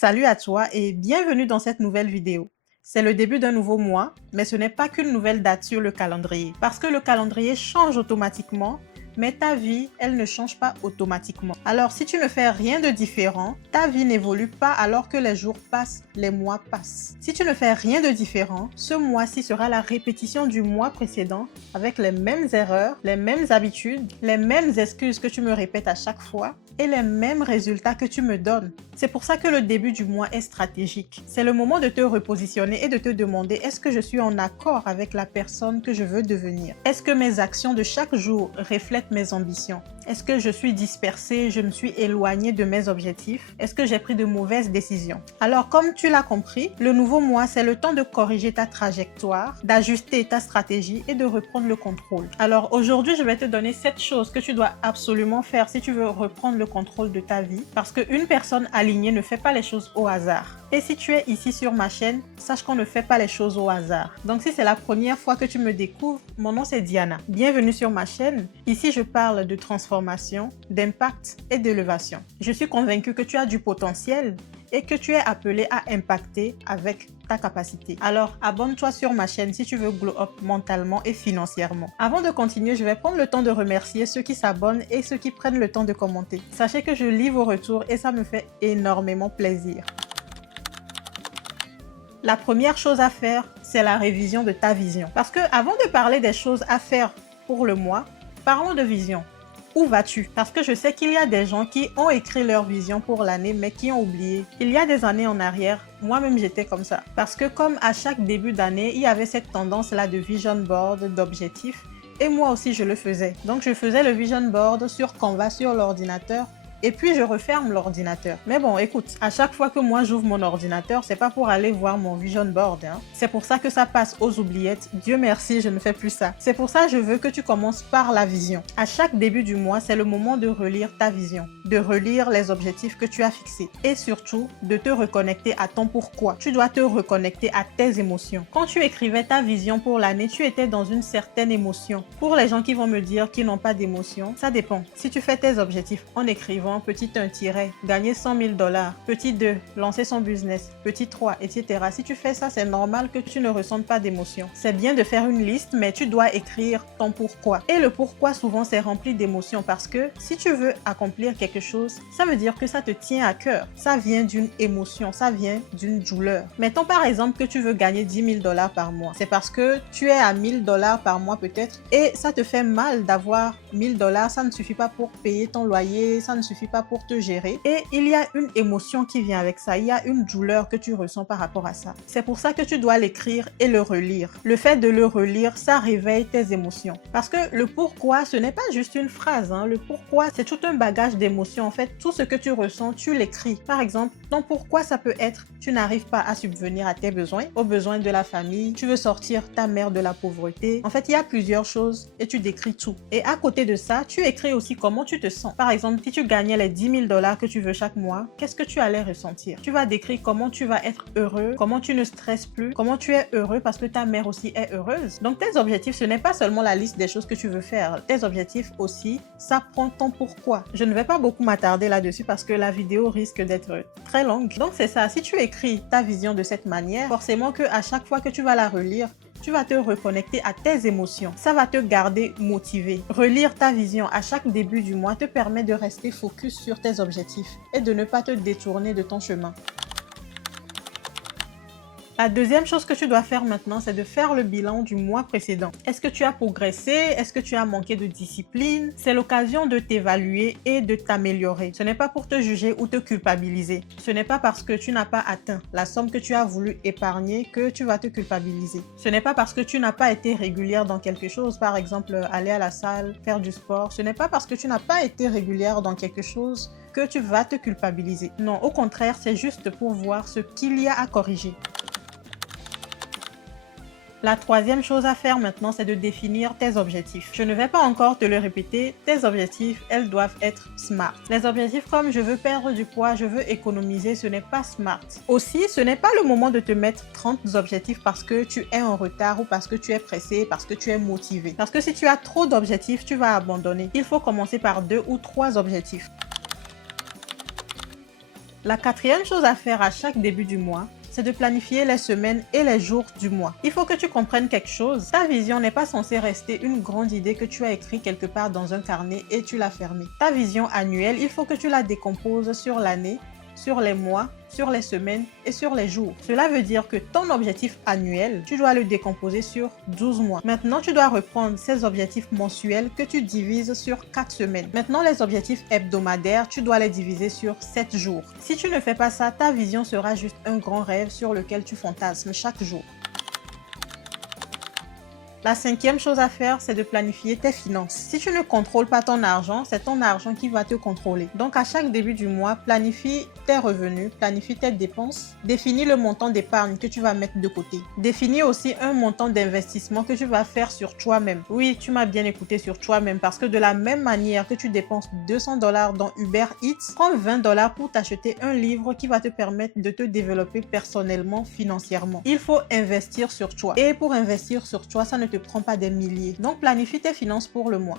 Salut à toi et bienvenue dans cette nouvelle vidéo. C'est le début d'un nouveau mois, mais ce n'est pas qu'une nouvelle date sur le calendrier. Parce que le calendrier change automatiquement, mais ta vie, elle ne change pas automatiquement. Alors si tu ne fais rien de différent, ta vie n'évolue pas alors que les jours passent, les mois passent. Si tu ne fais rien de différent, ce mois-ci sera la répétition du mois précédent avec les mêmes erreurs, les mêmes habitudes, les mêmes excuses que tu me répètes à chaque fois et les mêmes résultats que tu me donnes. C'est pour ça que le début du mois est stratégique. C'est le moment de te repositionner et de te demander est-ce que je suis en accord avec la personne que je veux devenir? Est-ce que mes actions de chaque jour reflètent mes ambitions? Est-ce que je suis dispersée, je me suis éloignée de mes objectifs? Est-ce que j'ai pris de mauvaises décisions? Alors, comme tu l'as compris, le nouveau mois, c'est le temps de corriger ta trajectoire, d'ajuster ta stratégie et de reprendre le contrôle. Alors, aujourd'hui, je vais te donner 7 choses que tu dois absolument faire si tu veux reprendre le contrôle de ta vie, parce qu'une personne alignée ne fait pas les choses au hasard. Et si tu es ici sur ma chaîne, sache qu'on ne fait pas les choses au hasard. Donc si c'est la première fois que tu me découvres, mon nom c'est Diana. Bienvenue sur ma chaîne. Ici, je parle de transformation, d'impact et d'élévation. Je suis convaincue que tu as du potentiel et que tu es appelé à impacter avec ta capacité. Alors, abonne-toi sur ma chaîne si tu veux glow up mentalement et financièrement. Avant de continuer, je vais prendre le temps de remercier ceux qui s'abonnent et ceux qui prennent le temps de commenter. Sachez que je lis vos retours et ça me fait énormément plaisir. La première chose à faire, c'est la révision de ta vision. Parce que avant de parler des choses à faire pour le mois, parlons de vision. Où vas-tu? Parce que je sais qu'il y a des gens qui ont écrit leur vision pour l'année mais qui ont oublié. Il y a des années en arrière, moi-même j'étais comme ça. Parce que comme à chaque début d'année, il y avait cette tendance-là de vision board, d'objectifs. Et moi aussi je le faisais. Donc je faisais le vision board sur Canva, sur l'ordinateur. Et puis je referme l'ordinateur. Mais bon, écoute, à chaque fois que moi j'ouvre mon ordinateur, c'est pas pour aller voir mon vision board. C'est pour ça que ça passe aux oubliettes. Dieu merci, je ne fais plus ça. C'est pour ça que je veux que tu commences par la vision. À chaque début du mois, c'est le moment de relire ta vision, de relire les objectifs que tu as fixés et surtout de te reconnecter à ton pourquoi. Tu dois te reconnecter à tes émotions. Quand tu écrivais ta vision pour l'année, tu étais dans une certaine émotion. Pour les gens qui vont me dire qu'ils n'ont pas d'émotion, ça dépend. Si tu fais tes objectifs en écrivant petit 1 tiret, gagner 100 000 $, petit 2, lancer son business, petit 3, etc. Si tu fais ça, c'est normal que tu ne ressentes pas d'émotion. C'est bien de faire une liste, mais tu dois écrire ton pourquoi. Et le pourquoi, souvent, c'est rempli d'émotions parce que si tu veux accomplir quelque chose, ça veut dire que ça te tient à cœur. Ça vient d'une émotion, ça vient d'une douleur. Mettons par exemple que tu veux gagner 10 000 $ par mois. C'est parce que tu es à 1 000 $ par mois peut-être et ça te fait mal d'avoir 1 000 $. Ça ne suffit pas pour payer ton loyer, ça ne suffit pas pour te gérer et il y a une émotion qui vient avec ça, il y a une douleur que tu ressens par rapport à ça. C'est pour ça que tu dois l'écrire et le relire. Le fait de le relire, ça réveille tes émotions. Parce que le pourquoi, ce n'est pas juste une phrase. Le pourquoi, c'est tout un bagage d'émotions. En fait, tout ce que tu ressens, tu l'écris. Par exemple, ton pourquoi, ça peut être tu n'arrives pas à subvenir à tes besoins, aux besoins de la famille, tu veux sortir ta mère de la pauvreté. En fait, il y a plusieurs choses et tu décris tout. Et à côté de ça, tu écris aussi comment tu te sens. Par exemple, si tu gagnais les 10 000 $ que tu veux chaque mois, qu'est-ce que tu allais ressentir? Tu vas décrire comment tu vas être heureux, comment tu ne stresses plus, comment tu es heureux parce que ta mère aussi est heureuse. Donc tes objectifs, ce n'est pas seulement la liste des choses que tu veux faire. Tes objectifs aussi, ça prend ton pourquoi. Je ne vais pas beaucoup m'attarder là-dessus parce que la vidéo risque d'être très longue. Donc c'est ça, si tu écris ta vision de cette manière, forcément que à chaque fois que tu vas la relire, tu vas te reconnecter à tes émotions. Ça va te garder motivé. Relire ta vision à chaque début du mois te permet de rester focus sur tes objectifs et de ne pas te détourner de ton chemin. La deuxième chose que tu dois faire maintenant, c'est de faire le bilan du mois précédent. Est-ce que tu as progressé? Est-ce que tu as manqué de discipline? C'est l'occasion de t'évaluer et de t'améliorer. Ce n'est pas pour te juger ou te culpabiliser. Ce n'est pas parce que tu n'as pas atteint la somme que tu as voulu épargner que tu vas te culpabiliser. Ce n'est pas parce que tu n'as pas été régulière dans quelque chose, par exemple aller à la salle, faire du sport. Ce n'est pas parce que tu n'as pas été régulière dans quelque chose que tu vas te culpabiliser. Non, au contraire, c'est juste pour voir ce qu'il y a à corriger. La troisième chose à faire maintenant, c'est de définir tes objectifs. Je ne vais pas encore te le répéter, tes objectifs, elles doivent être smart. Les objectifs comme je veux perdre du poids, je veux économiser, ce n'est pas smart. Aussi, ce n'est pas le moment de te mettre 30 objectifs parce que tu es en retard ou parce que tu es pressé, parce que tu es motivé. Parce que si tu as trop d'objectifs, tu vas abandonner. Il faut commencer par 2 ou 3 objectifs. La quatrième chose à faire à chaque début du mois, c'est de planifier les semaines et les jours du mois. Il faut que tu comprennes quelque chose. Ta vision n'est pas censée rester une grande idée que tu as écrite quelque part dans un carnet et tu l'as fermée. Ta vision annuelle, il faut que tu la décomposes sur l'année, sur les mois, sur les semaines et sur les jours. Cela veut dire que ton objectif annuel, tu dois le décomposer sur 12 mois. Maintenant, tu dois reprendre ces objectifs mensuels que tu divises sur 4 semaines. Maintenant, les objectifs hebdomadaires, tu dois les diviser sur 7 jours. Si tu ne fais pas ça, ta vision sera juste un grand rêve sur lequel tu fantasmes chaque jour. La cinquième chose à faire, c'est de planifier tes finances. Si tu ne contrôles pas ton argent, c'est ton argent qui va te contrôler. Donc à chaque début du mois, planifie tes revenus, planifie tes dépenses, définis le montant d'épargne que tu vas mettre de côté. Définis aussi un montant d'investissement que tu vas faire sur toi-même. Oui, tu m'as bien écouté, sur toi-même, parce que de la même manière que tu dépenses 200 $ dans Uber Eats, prends 20 $ pour t'acheter un livre qui va te permettre de te développer personnellement, financièrement. Il faut investir sur toi. Et pour investir sur toi, ça ne te prend pas des milliers. Donc planifie tes finances pour le mois.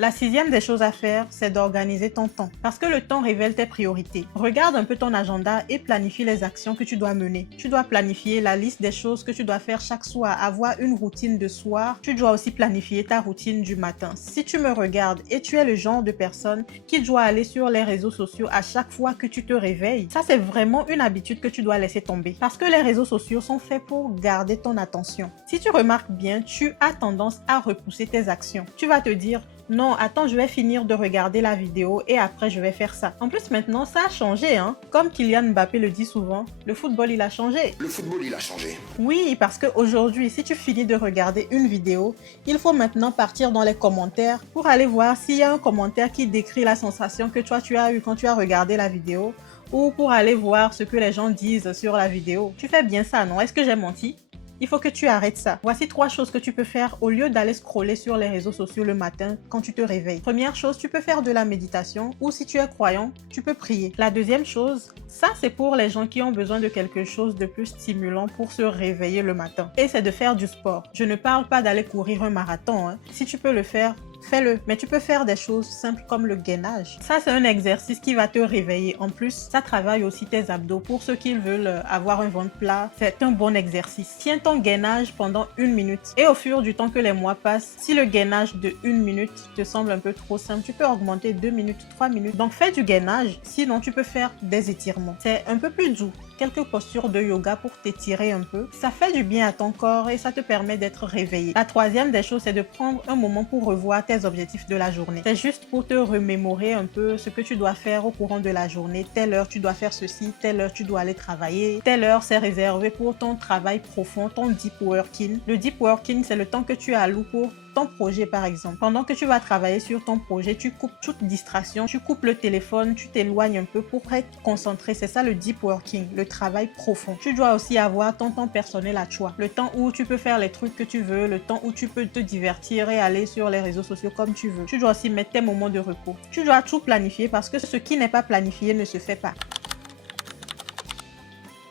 La sixième des choses à faire, c'est d'organiser ton temps. Parce que le temps révèle tes priorités. Regarde un peu ton agenda et planifie les actions que tu dois mener. Tu dois planifier la liste des choses que tu dois faire chaque soir, avoir une routine de soir. Tu dois aussi planifier ta routine du matin. Si tu me regardes et tu es le genre de personne qui doit aller sur les réseaux sociaux à chaque fois que tu te réveilles, ça c'est vraiment une habitude que tu dois laisser tomber. Parce que les réseaux sociaux sont faits pour garder ton attention. Si tu remarques bien, tu as tendance à repousser tes actions. Tu vas te dire: non, attends, je vais finir de regarder la vidéo et après je vais faire ça. En plus, maintenant, ça a changé, hein. Comme Kylian Mbappé le dit souvent, le football, il a changé. Le football, il a changé. Oui, parce qu'aujourd'hui, si tu finis de regarder une vidéo, il faut maintenant partir dans les commentaires pour aller voir s'il y a un commentaire qui décrit la sensation que toi, tu as eue quand tu as regardé la vidéo, ou pour aller voir ce que les gens disent sur la vidéo. Tu fais bien ça, non? Est-ce que j'ai menti? Il faut que tu arrêtes ça. Voici 3 choses que tu peux faire au lieu d'aller scroller sur les réseaux sociaux le matin quand tu te réveilles. Première chose, tu peux faire de la méditation ou si tu es croyant, tu peux prier. La deuxième chose, ça c'est pour les gens qui ont besoin de quelque chose de plus stimulant pour se réveiller le matin. Et c'est de faire du sport. Je ne parle pas d'aller courir un marathon, hein. Si tu peux le faire, fais-le. Mais tu peux faire des choses simples comme le gainage. Ça, c'est un exercice qui va te réveiller. En plus, ça travaille aussi tes abdos. Pour ceux qui veulent avoir un ventre plat, c'est un bon exercice. Tiens ton gainage pendant 1 minute. Et au fur du temps que les mois passent, si le gainage de 1 minute te semble un peu trop simple, tu peux augmenter 2 minutes, 3 minutes. Donc, fais du gainage. Sinon, tu peux faire des étirements. C'est un peu plus doux. Quelques postures de yoga pour t'étirer un peu. Ça fait du bien à ton corps et ça te permet d'être réveillé. La troisième des choses, c'est de prendre un moment pour revoir tes objectifs de la journée. C'est juste pour te remémorer un peu ce que tu dois faire au courant de la journée. Telle heure, tu dois faire ceci. Telle heure, tu dois aller travailler. Telle heure, c'est réservé pour ton travail profond, ton deep working. Le deep working, c'est le temps que tu alloues pour ton projet par exemple. Pendant que tu vas travailler sur ton projet, tu coupes toute distraction, tu coupes le téléphone, tu t'éloignes un peu pour être concentré. C'est ça le deep working, le travail profond. Tu dois aussi avoir ton temps personnel à toi. Le temps où tu peux faire les trucs que tu veux, le temps où tu peux te divertir et aller sur les réseaux sociaux comme tu veux. Tu dois aussi mettre tes moments de repos. Tu dois tout planifier parce que ce qui n'est pas planifié ne se fait pas.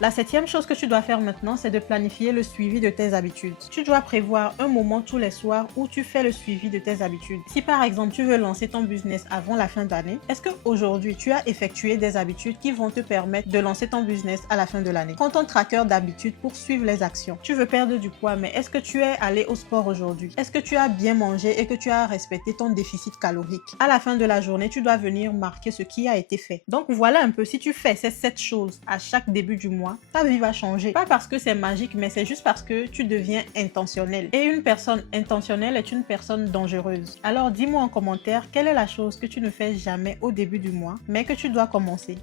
La septième chose que tu dois faire maintenant, c'est de planifier le suivi de tes habitudes. Tu dois prévoir un moment tous les soirs où tu fais le suivi de tes habitudes. Si par exemple tu veux lancer ton business avant la fin d'année, est-ce qu'aujourd'hui tu as effectué des habitudes qui vont te permettre de lancer ton business à la fin de l'année? Prends ton tracker d'habitudes pour suivre les actions. Tu veux perdre du poids, mais est-ce que tu es allé au sport aujourd'hui? Est-ce que tu as bien mangé et que tu as respecté ton déficit calorique? À la fin de la journée, tu dois venir marquer ce qui a été fait. Donc voilà un peu, si tu fais ces 7 choses à chaque début du mois, ta vie va changer. Pas parce que c'est magique, mais c'est juste parce que tu deviens intentionnel. Et une personne intentionnelle est une personne dangereuse. Alors dis-moi en commentaire quelle est la chose que tu ne fais jamais au début du mois, mais que tu dois commencer.